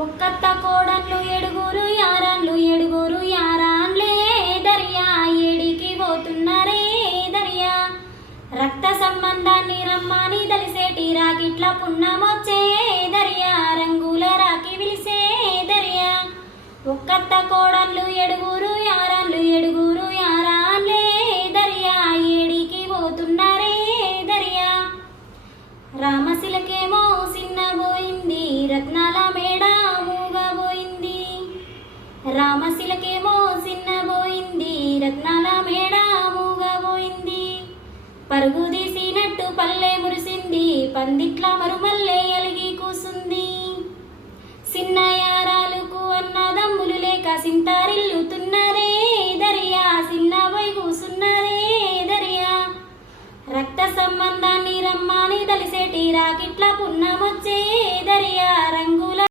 ఒక్కత్త కోడన్లు ఏడుగురు యారాన్లు ఏడుగురు యారాన్లే దర్యా ఏడికి పోతున్నారే దర్యా రక్త సంబంధాన్ని రమ్మని దలిసేటి రాకిట్ల పున్నమొచ్చే దర్యా రంగుల రాకి విలిసే దర్యా ఒక్కత్త కోడన్లు ఏడుగురు యారాన్లు ఏడుగురు యారాన్లే దర్యా ఏడికి పోతున్నారే దర్యా రామశిలకేమో సిన్నబోయింది రత్నాల మేడ మూగబోయింది రామశిలకేమో సిన్నబోయింది రత్నాల మేడ మూగబోయింది పరుగు తీసినట్టు పల్లె మురిసింది పందిట్ల మరుమల్లె అలిగి కూసుంది చిన్న యారాలకు అన్నదమ్ములు లేక సింతారిల్లుతున్నరే దర్యా చిన్నబోయి కూసున్నరే దర్యా రక్త సంబంధాన్ని రమ్మని దలిసేటి రాకిట్ల పున్నమొచ్చే దర్యా రంగుల